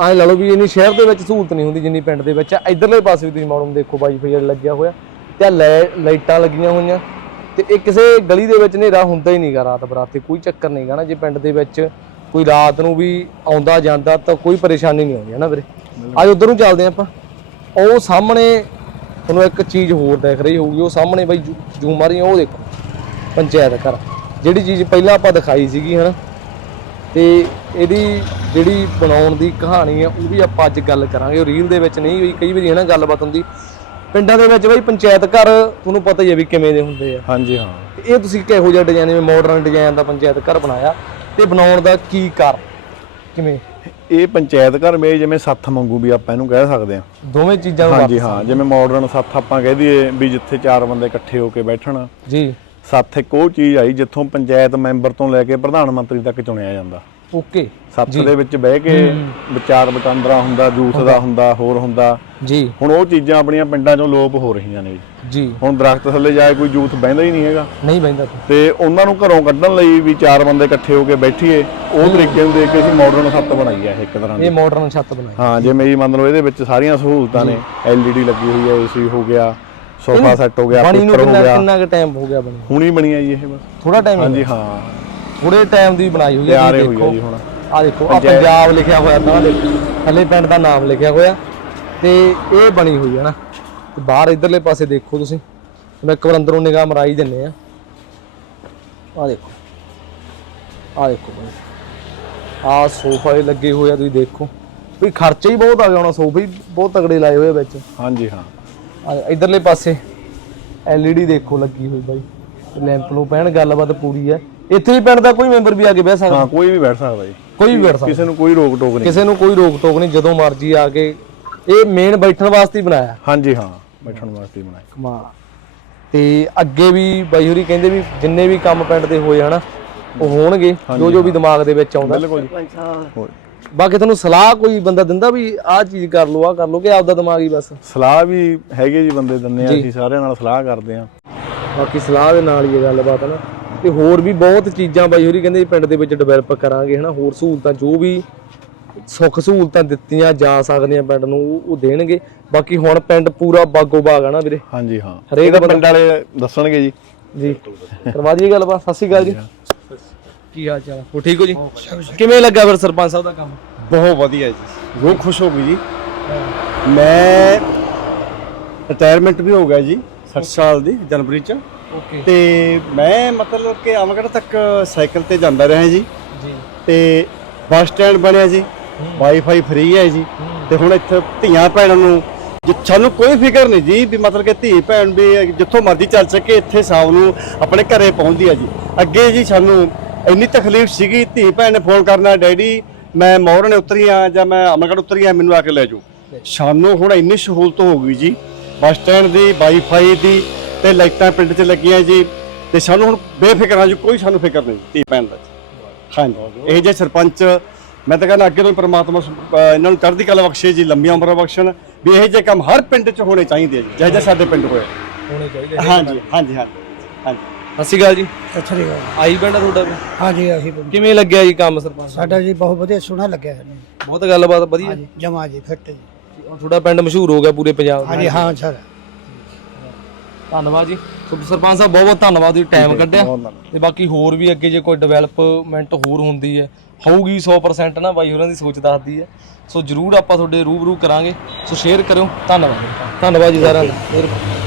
ਐਂ ਲਾ ਲਓ ਵੀ ਇੰਨੀ ਸ਼ਹਿਰ ਦੇ ਵਿੱਚ ਸਹੂਲਤ ਨਹੀਂ ਹੁੰਦੀ ਜਿੰਨੀ ਪਿੰਡ ਦੇ ਵਿੱਚ ਆ। ਇਧਰਲੇ ਪਾਸੇ ਵੀ ਤੁਸੀਂ ਮਾਡਮ ਦੇਖੋ ਬਾਈ ਫੇਰ ਲੱਗਿਆ ਹੋਇਆ। ਤੇ ਆਹ ਲੈ ਲਾਈਟਾਂ ਲੱਗੀਆਂ ਹੋਈਆਂ। ਤੇ ਇਹ ਕਿਸੇ ਗਲੀ ਦੇ ਵਿੱਚ ਹਨੇਰਾ ਹੁੰਦਾ ਹੀ ਨਹੀਂਗਾ ਰਾਤ ਬਰਾਤੇ ਕੋਈ ਚੱਕਰ ਨਹੀਂਗਾ ਨਾ। ਜੇ ਪਿੰਡ ਦੇ ਵਿੱਚ ਕੋਈ ਰਾਤ ਨੂੰ ਵੀ ਆਉਂਦਾ ਜਾਂਦਾ ਤਾਂ ਕੋਈ ਪਰੇਸ਼ਾਨੀ ਨਹੀਂ ਆਉਂਦੀ ਹੈ ਨਾ ਵੀਰੇ? ਅੱਜ ਉਧਰ ਨੂੰ ਚੱਲਦੇ ਆਪਾਂ। ਉਹ ਸਾਹਮਣੇ ਤੁਹਾਨੂੰ ਇੱਕ ਚੀਜ਼ ਹੋਰ ਦਿਖ ਰਹੀ ਹੋਊਗੀ। ਉਹ ਸਾਹਮਣੇ ਬਾਈ ਜੂਮ ਮਾਰੀ ਉਹ ਦੇਖੋ ਪੰਚਾਇਤ ਘਰ। ਜਿਹੜੀ ਚੀਜ਼ ਪਹਿਲਾਂ ਆਪਾਂ ਦਿਖਾਈ ਸੀਗੀ ਹਨਾ? ਤੇ ਇਹਦੀ ਜਿਹੜੀ ਬਣਾਉਣ ਦੀ ਕਹਾਣੀ ਆ ਉਹ ਵੀ ਆਪਾਂ ਅੱਜ ਗੱਲ ਕਰਾਂਗੇ। ਉਹ ਰੀਲ ਦੇ ਵਿੱਚ ਨਹੀਂ ਹੋਈ ਕਈ ਵਾਰੀ ਹਨਾ ਗੱਲਬਾਤ ਹੁੰਦੀ। ਪਿੰਡਾਂ ਦੇ ਵਿੱਚ ਬਾਈ ਪੰਚਾਇਤ ਘਰ ਤੁਹਾਨੂੰ ਪਤਾ ਹੀ ਹੈ ਵੀ ਕਿਵੇਂ ਦੇ ਹੁੰਦੇ ਆ। ਹਾਂਜੀ ਹਾਂ। ਇਹ ਤੁਸੀਂ ਕਿਹੋ ਜਿਹਾ ਡਿਜ਼ਾਈਨ ਜਿਵੇਂ ਮਾਡਰਨ ਡਿਜ਼ਾਈਨ ਦਾ ਪੰਚਾਇਤ ਘਰ ਬਣਾਇਆ। ਤੇ ਬਣਾਉਣ ਦਾ ਕੀ ਕਾਰਨ? ਕਿਵੇਂ? ਇਹ ਪੰਚਾਇਤ ਘਰ ਮੇ ਜਿਵੇਂ ਸੱਥ ਮੰਗੂ ਵੀ ਆਪਾਂ ਇਹਨੂੰ ਕਹਿ ਸਕਦੇ ਹਾਂ। ਦੋਵੇਂ ਚੀਜ਼ਾਂ ਨੂੰ ਹਾਂਜੀ ਹਾਂ ਜਿਵੇਂ ਮਾਡਰਨ ਸੱਥ ਆਪਾਂ ਕਹਿ ਦਈਏ ਵੀ ਜਿੱਥੇ ਚਾਰ ਬੰਦੇ ਇਕੱਠੇ ਹੋ ਕੇ ਬੈਠਣ। ਜੀ। ਸੱਥ ਇੱਕ ਉਹ ਚੀਜ਼ ਆਈ ਜਿੱਥੋਂ ਪੰਚਾਇਤ ਮੈਂਬਰ ਤੋਂ ਲੈ ਕੇ ਪ੍ਰਧਾਨ ਮੰਤਰੀ ਤੱਕ ਚੁਣਿਆ ਜਾਂਦਾ। ਓਕੇ। ਸੱਥ ਦੇ ਵਿੱਚ ਬਹਿ ਕੇ ਵਿਚਾਰ ਵਟਾਂਦਰਾ ਹੁੰਦਾ ਜੂਥ ਦਾ ਹੁੰਦਾ ਹੋਰ ਹੁੰਦਾ। ਜੀ। ਹੁਣ ਉਹ ਚੀਜ਼ਾਂ ਆਪਣੀਆਂ ਪਿੰਡਾਂ 'ਚੋਂ ਲੋਪ ਹੋ ਰਹੀਆਂ ਨੇ ਜੀ। ਹੁਣ ਦਰਖਤ ਥੱਲੇ ਜਾਏ ਕੋਈ ਜੂਥ ਬਹਿੰਦਾ ਹੀ ਨਹੀਂ ਹੈਗਾ। ਨਹੀਂ ਬੈਂਦਾ ਤੇ ਉਹਨਾਂ ਨੂੰ ਘਰੋਂ ਕੱਢਣ ਲਈ ਵੀ ਚਾਰ ਬੰਦੇ ਇਕੱਠੇ ਹੋ ਕੇ ਬੈਠੀਏ ਉਹ ਤਰੀਕੇ ਨੂੰ ਦੇਖ ਕੇ ਅਸੀਂ ਮਾਡਰਨ ਸੱਤ ਬਣਾਈ ਹੈ ਇਹ ਇੱਕ ਤਰ੍ਹਾਂ ਦੀ। ਇਹ ਮਾਡਰਨ ਛੱਤ ਬਣਾਈ। ਹਾਂ ਜਿਵੇਂ ਜੀ ਮੰਨ ਲਓ ਇਹਦੇ ਵਿੱਚ ਸਾਰੀਆਂ ਸਹੂਲਤਾਂ ਨੇ ਐਲਈਡੀ ਲੱਗੀ ਹੋਈ ਹੈ ਏਸੀ ਹੋ ਗਿਆ ਸੋਫਾ ਸੈੱਟ ਹੋ ਗਿਆ ਕੁੱਕਰ ਹੋ ਗਿਆ। ਕਿੰਨਾ ਕੁ ਟਾਈਮ ਹੋ ਗਿਆ ਬਣੀ ਹੁਣੀ ਬਣੀ ਹੈ ਜੀ ਇਹ ਬਸ। ਥੋੜਾ ਟਾਈਮ ਹਾਂਜੀ ਹਾਂ। ਥੋੜੇ ਟਾਈਮ ਦੀ ਬਣਾਈ ਹੋਈ ਹੈ ਤਿਆਰ ਹੋਈ ਦੇਖੋ ਜੀ ਹੁਣ। ਆ ਦੇਖੋ ਆ ਪੰਜਾਬ ਲਿਖਿਆ ਹੋਇਆ ਤਾਂ ਦੇਖੋ ਥੱਲੇ ਪਿੰਡ ਦਾ ਨਾਮ ਲਿਖਿਆ ਹੋਇਆ। ਤੇ ਇਹ ਬਣੀ ਹੋਈ ਹੈ ਨਾ। ਤੇ ਬਾਹਰ ਇਧਰਲੇ ਪਾਸੇ ਦੇਖੋ ਤੁਸੀਂ। ਮੈਂ ਇੱਕ ਵਾਰ ਅੰਦਰੋਂ ਨਿਗਾਹ ਮਰਾਈ ਦਿੰਨੇ ਆ। ਆ ਦੇਖੋ। ਆ ਦੇਖੋ ਆ ਸੋਫਾ ਲੱਗੇ ਹੋਏ ਆ ਤੁਸੀਂ ਦੇਖੋ। ਵੀ ਖਰਚਾ ਹੀ ਬਹੁਤ ਆ ਗਿਆ ਹੋਣਾ ਸੋਫੇ ਹੀ ਬਹੁਤ ਤਗੜੇ ਲਾਏ ਹੋਏ ਆ ਵਿੱਚ। ਹਾਂਜੀ ਹਾਂ। ਆ ਇਧਰਲੇ ਪਾਸੇ ਐਲਈਡੀ ਦੇਖੋ ਲੱਗੀ ਹੋਈ ਬਾਈ। ਲੈਂਪ ਨੂੰ ਪੈਣ ਗੱਲਬਾਤ ਪੂਰੀ ਹੈ ਇੱਥੇ ਵੀ ਪਿੰਡ ਦਾ ਕੋਈ ਮੈਂਬਰ ਵੀ ਆ ਕੇ ਬਹਿ ਸਕਦਾ। ਹਾਂ ਕੋਈ ਵੀ ਬੈਠ ਸਕਦਾ ਜੀ। ਕੋਈ ਵੀ ਬੈਠ ਸਕਦਾ। ਕਿਸੇ ਨੂੰ ਕੋਈ ਰੋਕ ਟੋਕ ਨਹੀਂ। ਕਿਸੇ ਨੂੰ ਕੋਈ ਰੋਕ ਟੋਕ ਨਹੀਂ ਜਦੋਂ ਮਰਜ਼ੀ ਆ ਕੇ ਇਹ ਮੇਨ ਬੈਠਣ ਵਾਸਤੇ ਹੀ ਬਣਾਇਆ। ਹਾਂਜੀ ਹਾਂ ਬੈਠਣ ਵਾਸਤੇ ਹੀ ਬਣਾਇਆ। ਕਮਾਲ। ਤੇ ਅੱਗੇ ਵੀ ਬਾਈ ਹੋਰੀ ਕਹਿੰਦੇ ਵੀ ਜਿੰਨੇ ਵੀ ਕੰਮ ਪਿੰਡ ਦੇ ਹੋਏ ਹਨਾ ਉਹ ਹੋਣਗੇ ਜੋ ਜੋ ਵੀ ਦਿਮਾਗ ਦੇ ਵਿੱਚ ਆਉਂਦਾ। ਬਿਲਕੁਲ ਜੀ। ਬਾਕੀ ਤੁਹਾਨੂੰ ਸਲਾਹ ਕੋਈ ਬੰਦਾ ਦਿੰਦਾ ਵੀ ਆਹ ਚੀਜ਼ ਕਰ ਲਓ ਆਹ ਕਰ ਲਓ ਕਿ ਆਪਦਾ ਦਿਮਾਗ ਹੀ ਬਸ? ਸਲਾਹ ਵੀ ਹੈਗੇ ਜੀ ਬੰਦੇ ਦਿੰਦੇ ਆ ਅਸੀਂ ਸਾਰਿਆਂ ਨਾਲ ਸਲਾਹ ਕਰਦੇ ਆ ਬਾਕੀ ਸਲਾਹ ਦੇ ਨਾਲ ਹੀ ਇਹ ਗੱਲਬਾਤ ਹੈ ਨਾ। ਤੇ ਹੋਰ ਵੀ ਬਹੁਤ ਚੀਜ਼ਾਂ ਬਾਈ ਹੋਰੀ ਕਹਿੰਦੇ ਪਿੰਡ ਦੇ ਵਿੱਚ ਡਿਵੈਲਪ ਕਰਾਂਗੇ ਹਨਾ ਹੋਰ ਸਹੂਲਤਾਂ ਜੋ ਵੀ ਸੁੱਖ ਸਹੂਲਤਾਂ ਦਿੱਤੀਆਂ ਜਾ ਸਕਦੀਆਂ ਪਿੰਡ ਨੂੰ ਉਹ- ਉਹ ਦੇਣਗੇ। ਬਾਕੀ ਹੁਣ ਪਿੰਡ ਪੂਰਾ ਬਾਗੋ ਬਾਗ ਆ ਨਾ ਵੀਰੇ? ਹਾਂਜੀ ਹਾਂ। ਹਰੇਕ ਪਿੰਡ ਵਾਲੇ ਦੱਸਣਗੇ ਜੀ। ਜੀ। ਕਰਵਾ ਦਈਏ ਗੱਲਬਾਤ ਸਤਿ ਸ਼੍ਰੀ ਅਕਾਲ ਜੀ। ਕੀ ਹਾਲ ਚਾਲ ਹੋ ਠੀਕ ਹੋ ਜੀ? ਕਿਵੇਂ ਲੱਗਾ ਫਿਰ ਸਰਪੰਚ ਸਾਹਿਬ ਦਾ ਕੰਮ? ਬਹੁਤ ਵਧੀਆ ਜੀ। ਰੂਹ ਖੁਸ਼ ਹੋ ਗਈ ਜੀ। ਮੈਂ ਰਿਟਾਇਰਮੈਂਟ ਵੀ ਹੋ ਗਿਆ ਜੀ 60 ਸਾਲ ਦੀ ਜਨਵਰੀ ਚ। ਤੇ ਮੈਂ ਮਤਲਬ ਕਿ ਅਮਗੜ ਤੱਕ ਸਾਈਕਲ ਤੇ ਜਾਂਦਾ ਰਿਹਾ ਜੀ। ਜੀ। ਤੇ ਬੱਸ ਸਟੈਂਡ ਬਣਿਆ ਜੀ। ਵਾਈਫਾਈ ਫ੍ਰੀ ਹੈ ਜੀ। ਤੇ ਹੁਣ ਇੱਥੇ ਧੀਆਂ ਭੈਣਾਂ ਨੂੰ ਜਿ- ਸਾਨੂੰ ਕੋਈ ਫਿਕਰ ਨਹੀਂ ਜੀ ਵੀ ਮਤਲਬ ਕਿ ਧੀ ਭੈਣ ਵੀ ਜਿੱਥੋਂ ਮਰਜ਼ੀ ਚੱਲ ਸਕੇ ਇੱਥੇ ਸ਼ਾਮ ਨੂੰ ਆਪਣੇ ਘਰੇ ਪਹੁੰਚਦੀ ਹੈ ਜੀ। ਅੱਗੇ ਜੀ ਸਾਨੂੰ ਇੰਨੀ ਤਕਲੀਫ ਸੀਗੀ ਧੀ ਭੈਣ ਨੇ ਫੋਨ ਕਰਨਾ ਡੈਡੀ ਮੈਂ ਮੋਹਰਨ ਉਤਰੀ ਆ ਜਾਂ ਮੈਂ ਅਮਰਗੜ ਉਤਰੀ ਆ ਮੈਨੂੰ ਆ ਕੇ ਲੈ ਜਾਓ। ਸਾਨੂੰ ਹੁਣ ਇੰਨੀ ਸਹੂਲਤ ਹੋ ਗਈ ਜੀ। ਬੱਸ ਸਟੈਂਡ ਦੀ ਵਾਈਫਾਈ ਦੀ ਤੇ ਲਾਈਟਾਂ ਪਿੰਡ 'ਚ ਲੱਗੀਆਂ ਜੀ ਤੇ ਸਾਨੂੰ ਹੁਣ ਬੇਫਿਕਰਾਂ ਜੀ ਕੋਈ ਸਾਨੂੰ ਫਿਕਰ ਨਹੀਂ ਧੀ ਭੈਣ ਦਾ ਹਾਂਜੀ। ਇਹ ਜੇ ਸਰਪੰਚ ਮੈਂ ਤਾਂ ਕਹਿੰਦਾ ਅੱਗੇ ਤੋਂ ਪ੍ਰਮਾਤਮਾ ਇਹਨਾਂ ਨੂੰ ਚੜ੍ਹਦੀ ਕਲਾ ਬਖਸ਼ੇ ਜੀ ਲੰਬੀਆਂ ਉਮਰਾਂ ਬਖਸ਼ਣ ਵੀ ਇਹ ਜੇ ਕੰਮ ਹਰ ਪਿੰਡ 'ਚ ਹੋਣੇ ਚਾਹੀਦੇ ਜੀ ਜਿਹੋ ਜਿਹੇ ਸਾਡੇ ਪਿੰਡ ਹੋਏ। ਹੋਣੇ ਚਾਹੀਦੇ ਹਾਂਜੀ ਹਾਂਜੀ ਹਾਂਜੀ ਹਾਂਜੀ। ਸਤਿ ਅਕਾਲ ਜੀ। ਸਤਿ ਸ੍ਰੀ ਅਕਾਲ। ਆਈ ਪਿੰਡ ਤੁਹਾਡਾ? ਵੀ ਹਾਂਜੀ ਅਸੀਂ ਪਿੰਡ- ਕਿਵੇਂ ਲੱਗਿਆ ਜੀ ਕੰਮ ਸਰਪੰਚ? ਸਾਡਾ ਜੀ ਬਹੁਤ ਵਧੀਆ ਸੋਹਣਾ ਲੱਗਿਆ। ਸਾਨੂੰ ਬਹੁਤ ਗੱਲਬਾਤ ਵਧੀਆ? ਜਮਾ ਜੀ ਫਿੱਟ ਜੀ। ਤੁਹਾਡਾ ਪਿੰਡ ਮਸ਼ਹੂਰ ਹੋ ਗਿਆ ਪੂਰੇ ਪੰਜਾਬ ਹਾਂਜੀ ਹਾਂ ਸਰ। ਧੰਨਵਾਦ ਜੀ। ਸੋ ਸਰਪੰਚ ਸਾਹਿਬ ਬਹੁਤ ਬਹੁਤ ਧੰਨਵਾਦ ਤੁਸੀਂ ਟਾਈਮ ਕੱਢਿਆ। ਤੇ ਬਾਕੀ ਹੋਰ ਵੀ ਅੱਗੇ ਜੇ ਕੋਈ ਡਿਵੈਲਪਮੈਂਟ ਹੋਰ ਹੁੰਦੀ ਹੈ ਹੋਊਗੀ 100% ਨਾ ਬਾਈ ਹੋਰਾਂ ਦੀ ਸੋਚ ਦੱਸਦੀ ਹੈ। ਸੋ ਜਰੂਰ ਆਪਾਂ ਤੁਹਾਡੇ ਰੂਬਰੂ ਕਰਾਂਗੇ। ਸੋ ਸ਼ੇਅਰ ਕਰਿਓ। ਧੰਨਵਾਦ। ਧੰਨਵਾਦ ਜੀ ਸਾਰਿਆਂ ਦਾ। ਮਿਹਰਬਾਨੀ